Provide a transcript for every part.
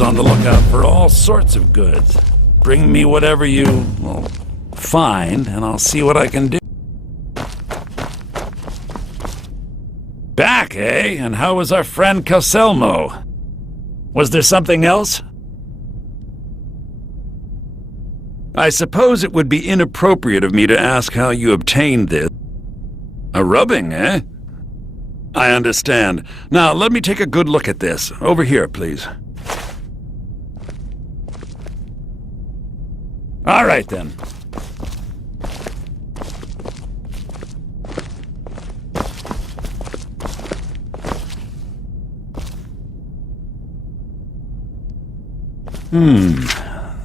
On the lookout for all sorts of goods. Bring me whatever you, well, find, and I'll see what I can do. Back, eh? And how was our friend Calselmo? Was there something else? I suppose it would be inappropriate of me to ask how you obtained this. A rubbing, eh? I understand. Now, let me take a good look at this. Over here, please. All right, then.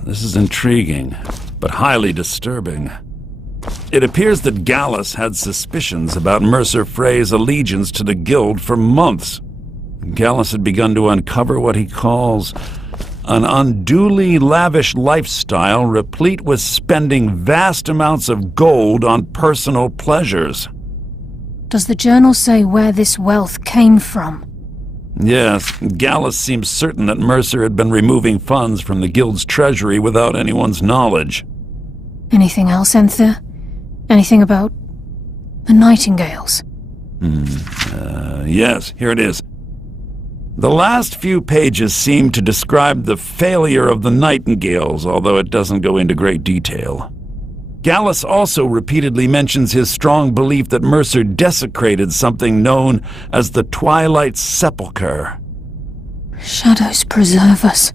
This is intriguing, but highly disturbing. It appears that Gallus had suspicions about Mercer Frey's allegiance to the Guild for months. Gallus had begun to uncover what he calls an unduly lavish lifestyle replete with spending vast amounts of gold on personal pleasures. Does the journal say where this wealth came from? Yes, Gallus seems certain that Mercer had been removing funds from the Guild's treasury without anyone's knowledge. Anything else, Enther? Anything about the Nightingales? Yes, here it is. The last few pages seem to describe the failure of the Nightingales, although it doesn't go into great detail. Gallus also repeatedly mentions his strong belief that Mercer desecrated something known as the Twilight Sepulchre. Shadows preserve us.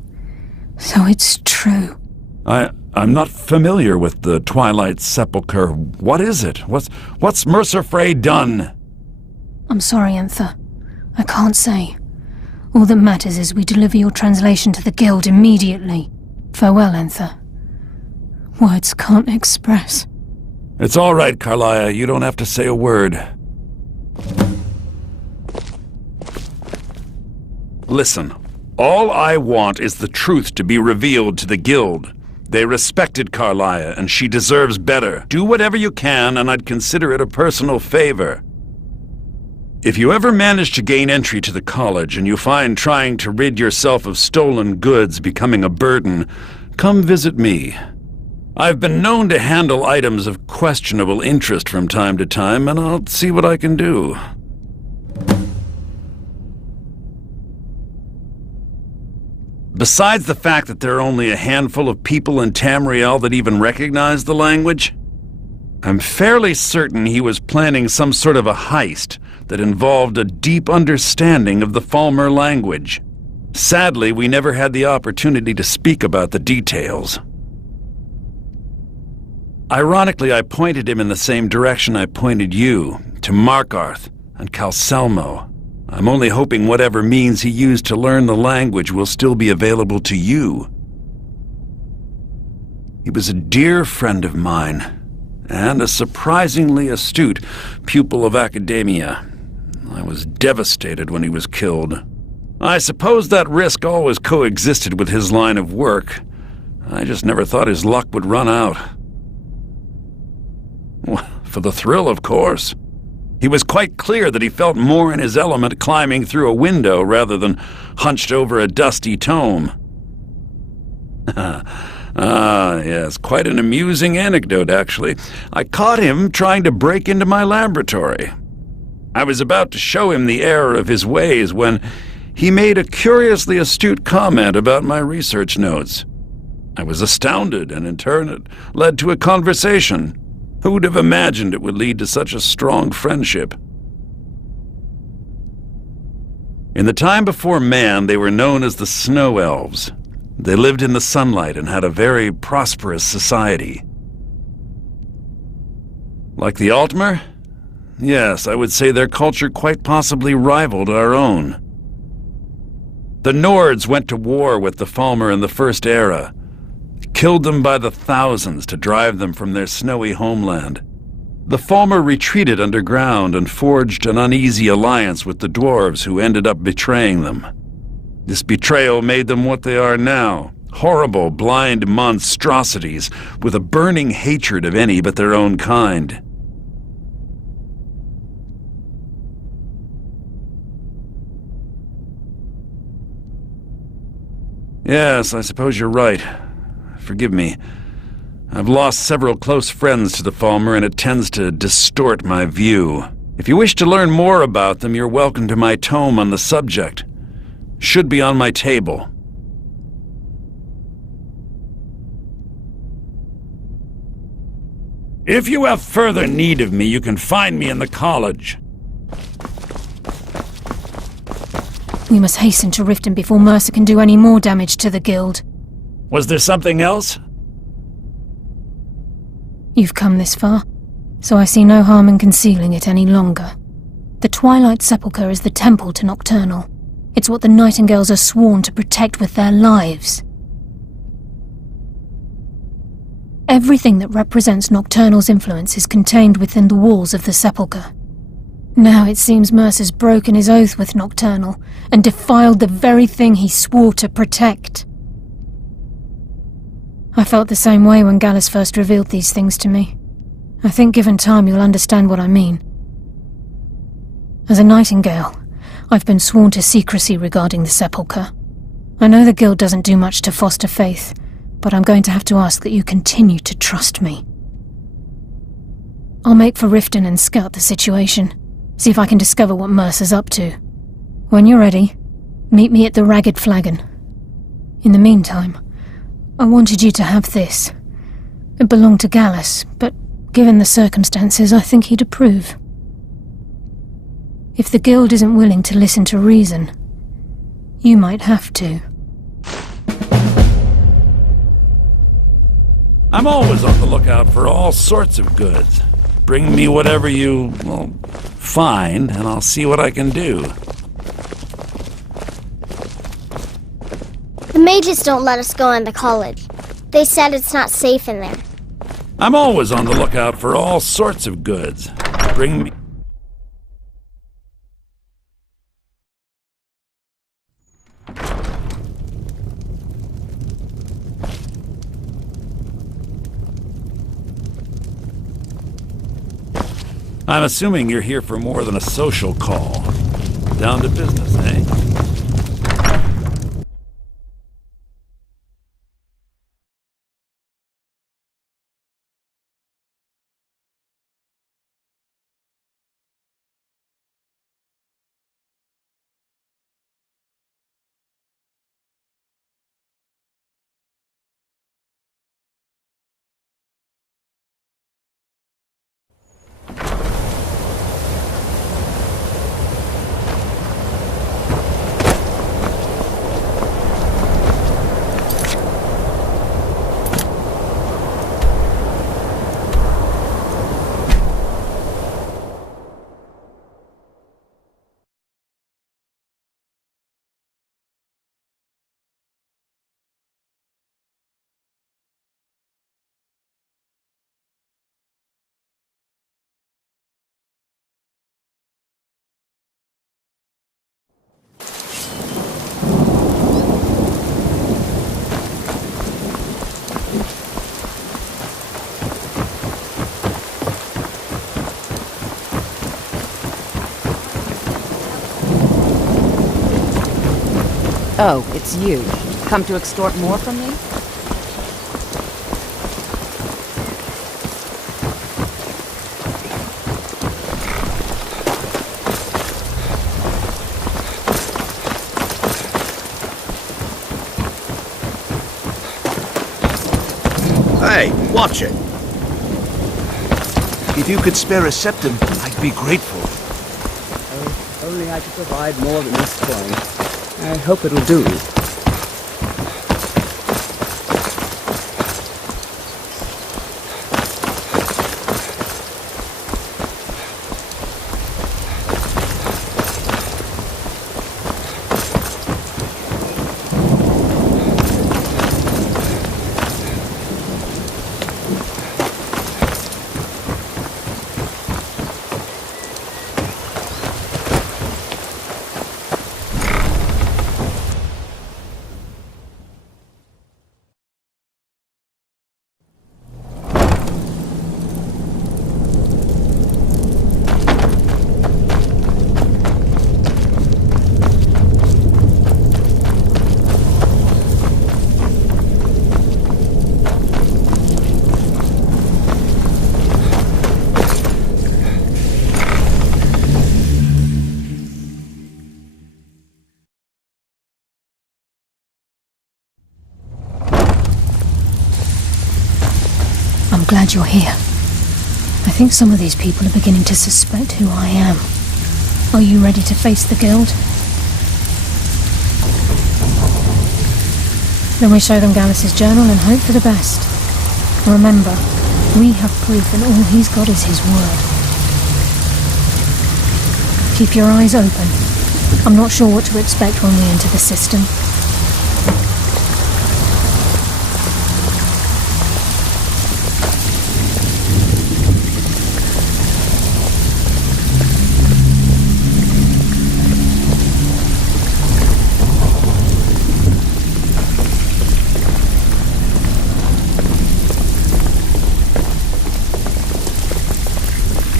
So it's true. I'm not familiar with the Twilight Sepulchre. What is it? What's Mercer Frey done? I'm sorry, Enther. I can't say. All that matters is we deliver your translation to the Guild immediately. Farewell, Enther. Words can't express. It's all right, Carlia. You don't have to say a word. Listen, all I want is the truth to be revealed to the Guild. They respected Carlia, and she deserves better. Do whatever you can, and I'd consider it a personal favor. If you ever manage to gain entry to the college, and you find trying to rid yourself of stolen goods becoming a burden, come visit me. I've been known to handle items of questionable interest from time to time, and I'll see what I can do. Besides the fact that there are only a handful of people in Tamriel that even recognize the language, I'm fairly certain he was planning some sort of a heist that involved a deep understanding of the Falmer language. Sadly, we never had the opportunity to speak about the details. Ironically, I pointed him in the same direction I pointed you, to Markarth and Calselmo. I'm only hoping whatever means he used to learn the language will still be available to you. He was a dear friend of mine, and a surprisingly astute pupil of academia. I was devastated when he was killed. I suppose that risk always coexisted with his line of work. I just never thought his luck would run out. For the thrill, of course. He was quite clear that he felt more in his element climbing through a window rather than hunched over a dusty tome. Yes, quite an amusing anecdote, actually. I caught him trying to break into my laboratory. I was about to show him the error of his ways when he made a curiously astute comment about my research notes. I was astounded, and in turn it led to a conversation. Who would have imagined it would lead to such a strong friendship? In the time before man, they were known as the Snow Elves. They lived in the sunlight and had a very prosperous society. Like the Altmer? Yes, I would say their culture quite possibly rivaled our own. The Nords went to war with the Falmer in the First Era, killed them by the thousands to drive them from their snowy homeland. The Falmer retreated underground and forged an uneasy alliance with the dwarves who ended up betraying them. This betrayal made them what they are now, horrible, blind monstrosities with a burning hatred of any but their own kind. Yes, I suppose you're right. Forgive me. I've lost several close friends to the Falmer, and it tends to distort my view. If you wish to learn more about them, you're welcome to my tome on the subject. Should be on my table. If you have further need of me, you can find me in the college. We must hasten to Riften before Mercer can do any more damage to the guild. Was there something else? You've come this far, so I see no harm in concealing it any longer. The Twilight Sepulchre is the temple to Nocturnal. It's what the Nightingales are sworn to protect with their lives. Everything that represents Nocturnal's influence is contained within the walls of the Sepulchre. Now it seems Mercer's broken his oath with Nocturnal and defiled the very thing he swore to protect. I felt the same way when Gallus first revealed these things to me. I think given time you'll understand what I mean. As a Nightingale, I've been sworn to secrecy regarding the Sepulchre. I know the Guild doesn't do much to foster faith, but I'm going to have to ask that you continue to trust me. I'll make for Riften and scout the situation, see if I can discover what Mercer's up to. When you're ready, meet me at the Ragged Flagon. In the meantime, I wanted you to have this. It belonged to Gallus, but given the circumstances, I think he'd approve. If the Guild isn't willing to listen to reason, you might have to. I'm always on the lookout for all sorts of goods. Bring me whatever you, find, and I'll see what I can do. The mages don't let us go in the college. They said it's not safe in there. I'm always on the lookout for all sorts of goods. Bring me... I'm assuming you're here for more than a social call. Down to business, eh? Oh, it's you. Come to extort more from me? Hey, watch it. If you could spare a septum, I'd be grateful. Oh, only I could provide more than this coin. I hope it'll do. I'm glad you're here. I think some of these people are beginning to suspect who I am. Are you ready to face the Guild? Then we show them Gallus's journal and hope for the best. Remember, we have proof and all he's got is his word. Keep your eyes open. I'm not sure what to expect when we enter the system.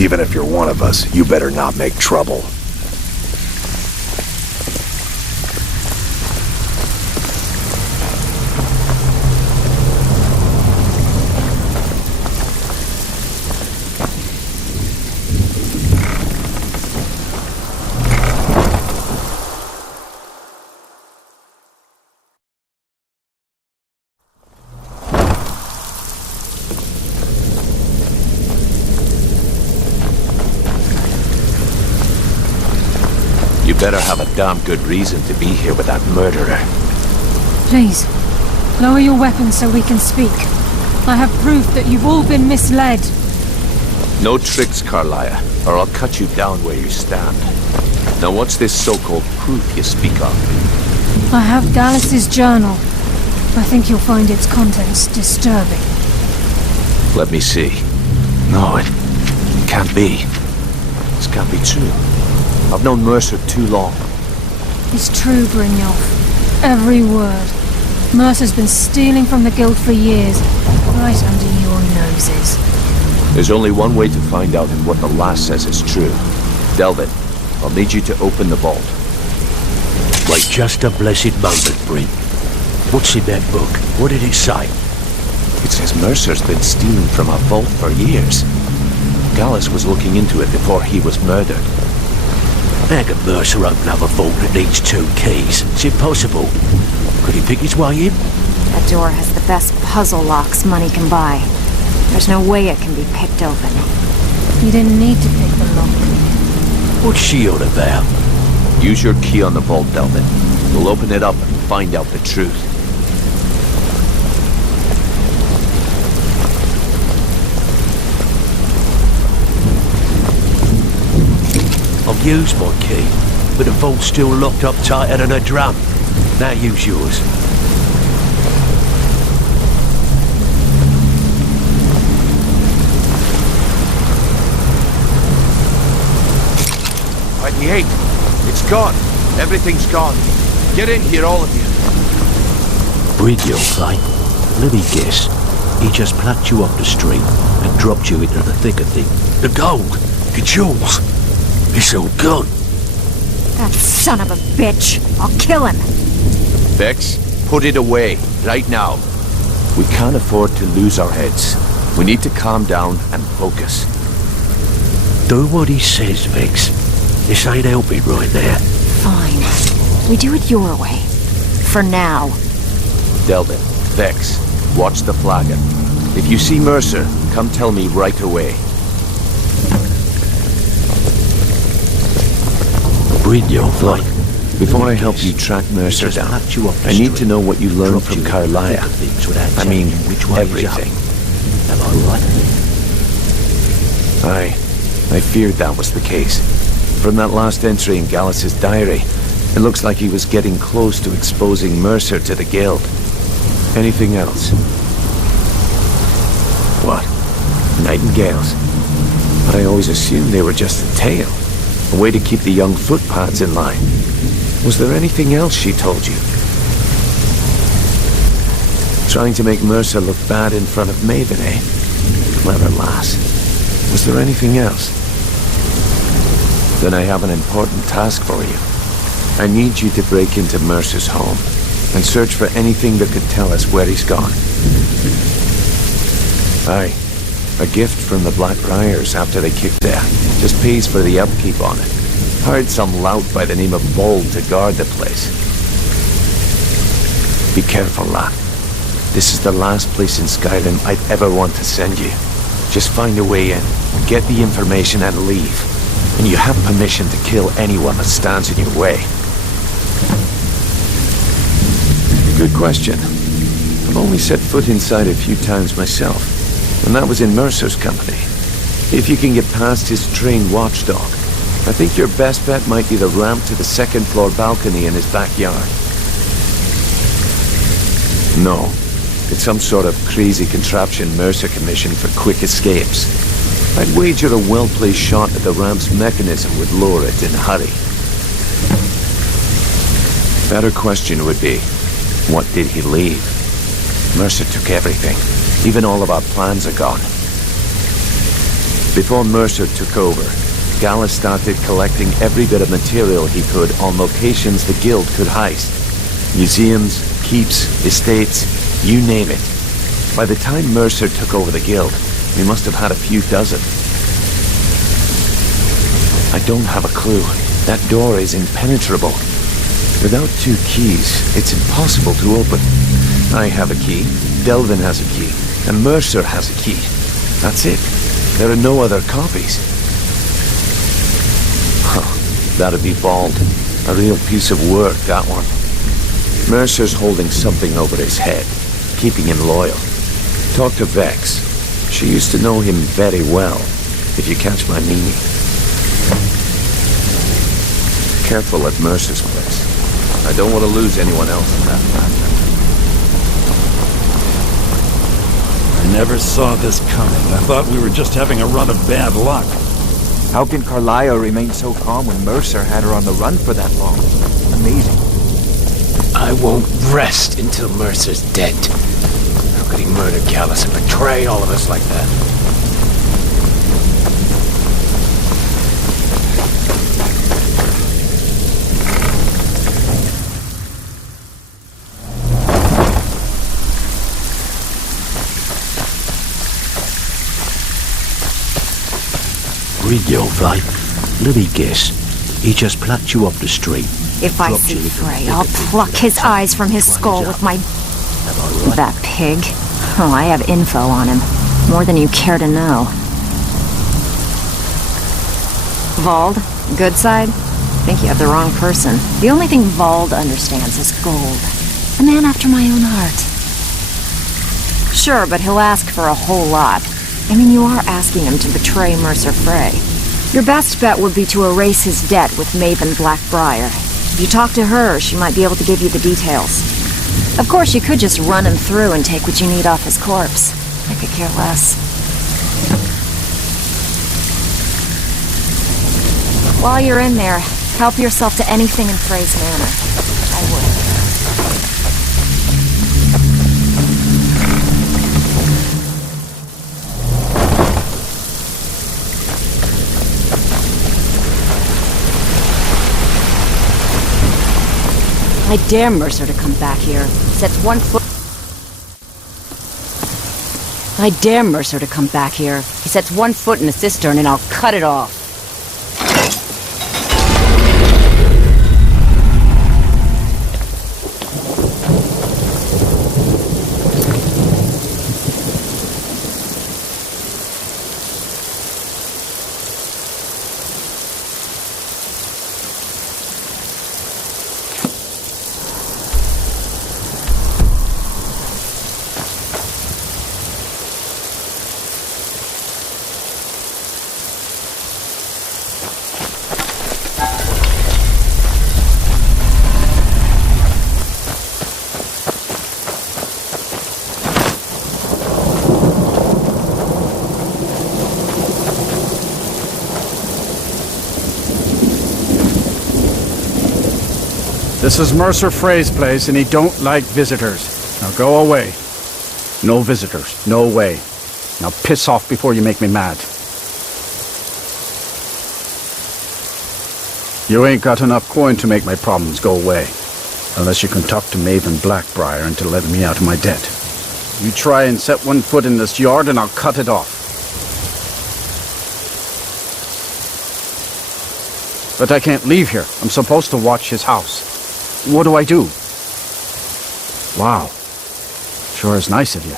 Even if you're one of us, you better not make trouble. You better have a damn good reason to be here with that murderer. Please, lower your weapons so we can speak. I have proof that you've all been misled. No tricks, Carlia, or I'll cut you down where you stand. Now what's this so-called proof you speak of? I have Gallus's journal. I think you'll find its contents disturbing. Let me see. No, it can't be. This can't be true. I've known Mercer too long. It's true, Brynjolf. Every word. Mercer's been stealing from the Guild for years, right under your noses. There's only one way to find out if what the lass says is true. Delvin, I'll need you to open the vault. Wait just a blessed moment, Bryn. What's in that book? What did it say? It says Mercer's been stealing from our vault for years. Gallus was looking into it before he was murdered. How can Mercer open up a vault that needs 2 keys? It's impossible. Could he pick his way in? That door has the best puzzle locks money can buy. There's no way it can be picked open. You didn't need to pick the lock. What's she on about? Use your key on the vault, Delvin. We'll open it up and find out the truth. I'll use my key, but the vault's still locked up tighter than a drum. Now use yours. By the 8. It's gone. Everything's gone. Get in here, all of you. Brynjolf, eh? Let me guess. He just plucked you off the street and dropped you into the thick of things. The gold, the jewels. It's all gone. That son of a bitch! I'll kill him! Vex, put it away, right now. We can't afford to lose our heads. We need to calm down and focus. Do what he says, Vex. This ain't helping right now. Fine. We do it your way. For now. Delvin, Vex, watch the flagon. If you see Mercer, come tell me right away. Brynjolf, like. Before I help you track Mercer down, I need to know what you learned from Carlia. I mean, everything. Am I right? I feared that was the case. From that last entry in Gallus's diary, it looks like he was getting close to exposing Mercer to the Guild. Anything else? What? Nightingales? But I always assumed they were just a tale. A way to keep the young footpads in line. Was there anything else she told you? Trying to make Mercer look bad in front of Maven, eh? Clever lass. Was there anything else? Then I have an important task for you. I need you to break into Mercer's home and search for anything that could tell us where he's gone. Aye. A gift from the Black Briars after they kicked there. Just pays for the upkeep on it. Hired some lout by the name of Bold to guard the place. Be careful, lad. This is the last place in Skyrim I'd ever want to send you. Just find a way in, get the information and leave. And you have permission to kill anyone that stands in your way. Good question. I've only set foot inside a few times myself, and that was in Mercer's company. If you can get past his trained watchdog, I think your best bet might be the ramp to the second-floor balcony in his backyard. No, it's some sort of crazy contraption Mercer commissioned for quick escapes. I'd wager a well-placed shot at the ramp's mechanism would lower it in a hurry. Better question would be, what did he leave? Mercer took everything. Even all of our plans are gone. Before Mercer took over, Gallus started collecting every bit of material he could on locations the Guild could heist. Museums, keeps, estates, you name it. By the time Mercer took over the Guild, we must have had a few dozen. I don't have a clue. That door is impenetrable. Without 2 keys, it's impossible to open. I have a key, Delvin has a key, and Mercer has a key. That's it. There are no other copies. That'd be bald. A real piece of work, that one. Mercer's holding something over his head, keeping him loyal. Talk to Vex. She used to know him very well, if you catch my meaning. Careful at Mercer's place. I don't want to lose anyone else in that matter. I never saw this coming. I thought we were just having a run of bad luck. How can Carlisle remain so calm when Mercer had her on the run for that long? Amazing. I won't rest until Mercer's dead. How could he murder Gallus and betray all of us like that? Rio, right? Let me guess. He just plucked you off the street. If I see Frey, I'll pluck his eyes from his skull with my... That pig? Oh, I have info on him. More than you care to know. Vald? Good side? I think you have the wrong person. The only thing Vald understands is gold. A man after my own heart. Sure, but he'll ask for a whole lot. I mean, you are asking him to betray Mercer Frey. Your best bet would be to erase his debt with Maven Blackbriar. If you talk to her, she might be able to give you the details. Of course, you could just run him through and take what you need off his corpse. I could care less. While you're in there, help yourself to anything in Frey's Manor. I would. I dare Mercer to come back here. Sets 1 foot... I dare Mercer to come back here. He sets 1 foot in the cistern and I'll cut it off. This is Mercer Frey's place, and he don't like visitors. Now go away. No visitors. No way. Now piss off before you make me mad. You ain't got enough coin to make my problems go away. Unless you can talk to Maven Blackbriar into letting me out of my debt. You try and set 1 foot in this yard and I'll cut it off. But I can't leave here. I'm supposed to watch his house. What do I do? Wow. Sure is nice of you.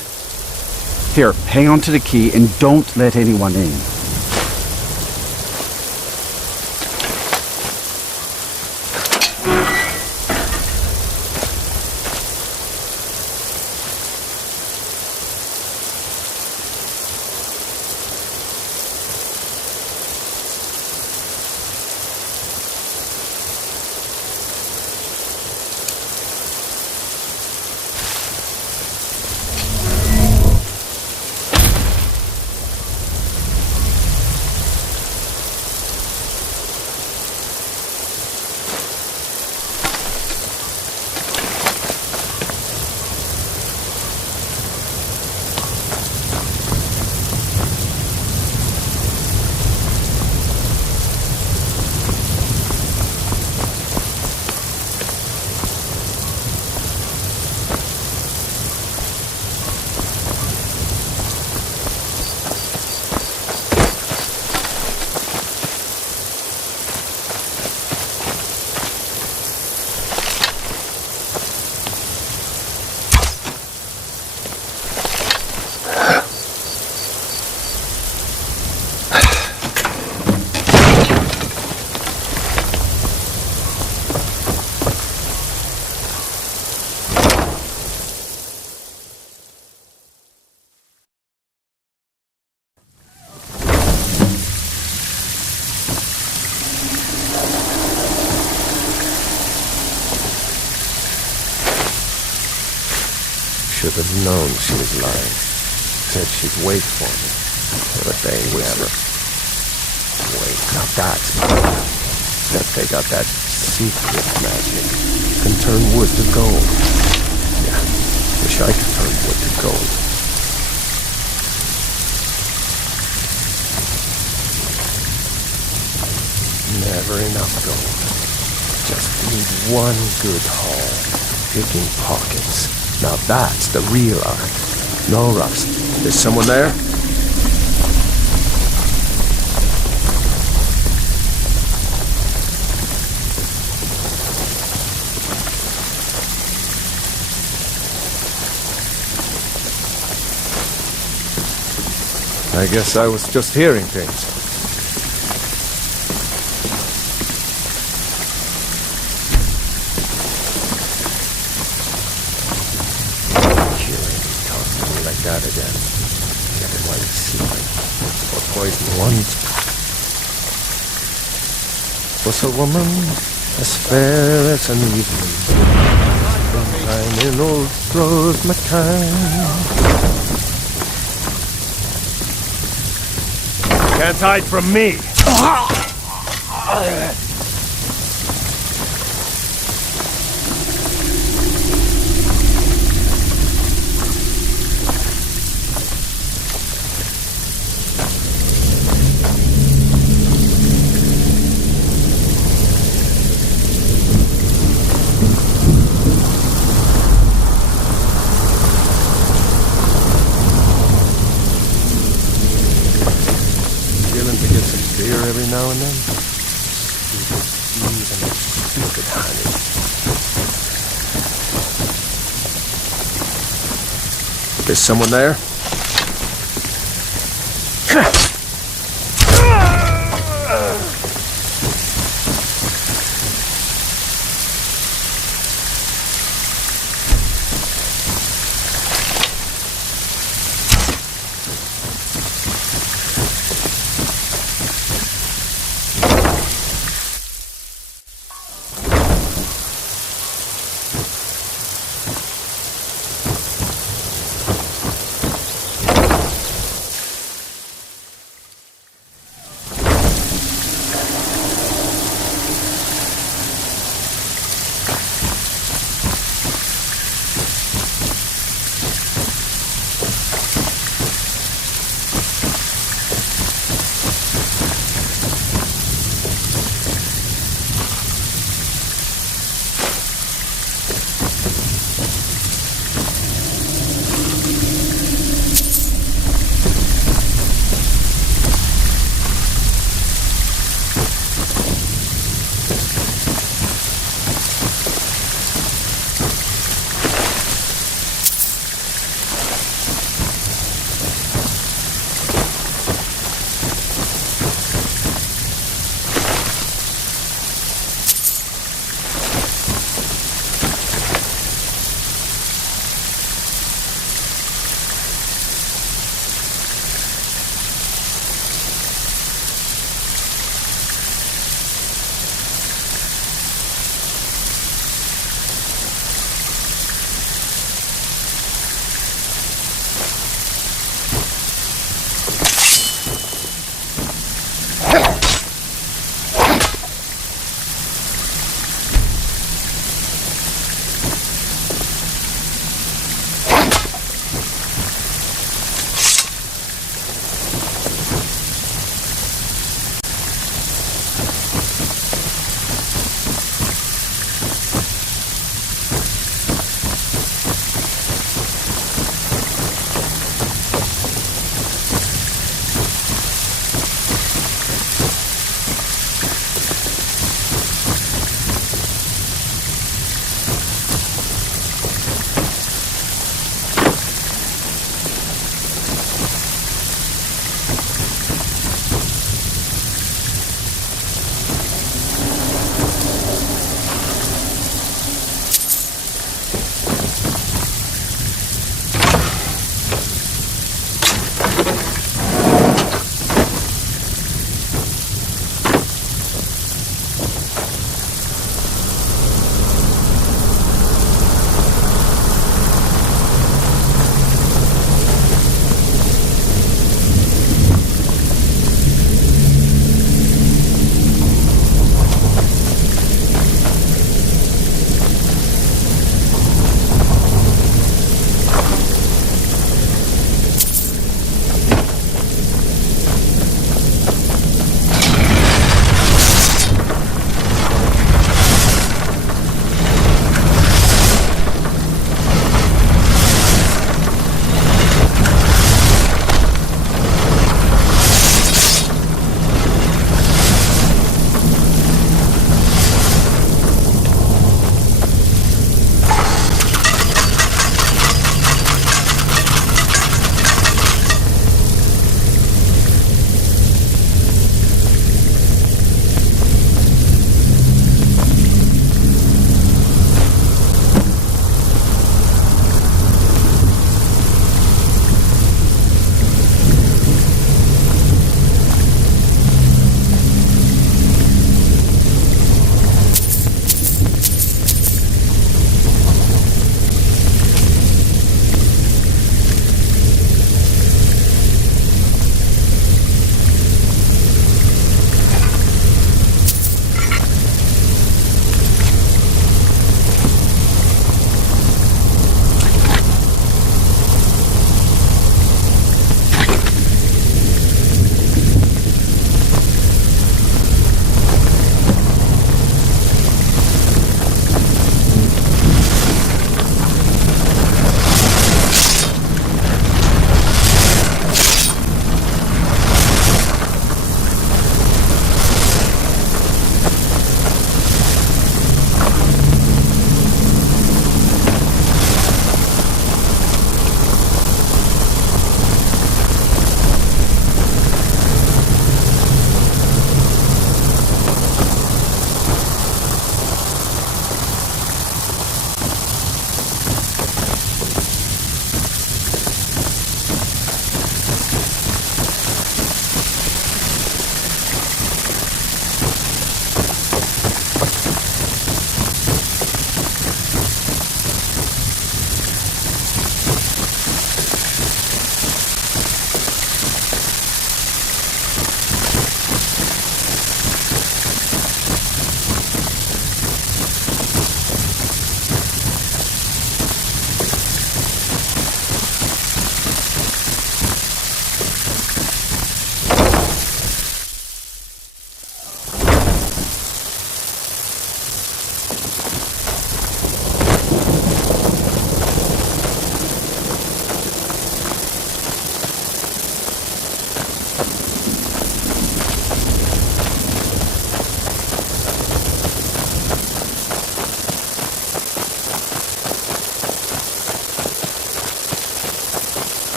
Here, hang on to the key and don't let anyone in. Should have known she was lying. Said she'd wait for me. But they never. Wait, now that's power. Bet they got that secret magic. Can turn wood to gold. Yeah, wish I could turn wood to gold. Never enough gold. Just need one good haul. Picking pockets. Now that's the real art. No rust. Is someone there? I guess I was just hearing things. That again. Getting like sleeping. Or poison once. Was a woman as fair as an evening. Springtime in old Rose McCann. Can't hide from me. Every now and then. Stupid honey. There's someone there?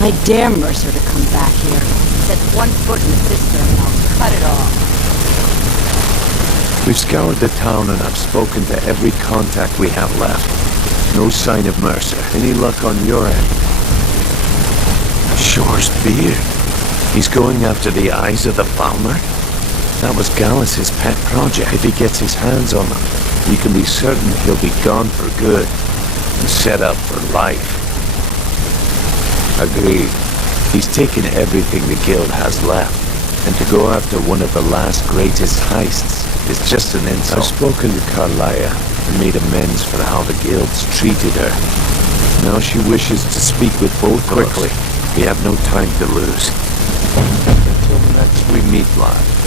If I dare Mercer to come back here, he sets one foot in the cistern and I'll cut it off. We've scoured the town and I've spoken to every contact we have left. No sign of Mercer. Any luck on your end? Shore's beard. He's going after the eyes of the Falmer? That was Gallus's pet project. If he gets his hands on them, you can be certain he'll be gone for good and set up for life. Agreed. He's taken everything the guild has left, and to go after one of the last greatest heists is just an insult. I've spoken to Carlia and made amends for how the guild's treated her. Now she wishes to speak with both quickly. We have no time to lose. Until next we meet, lad.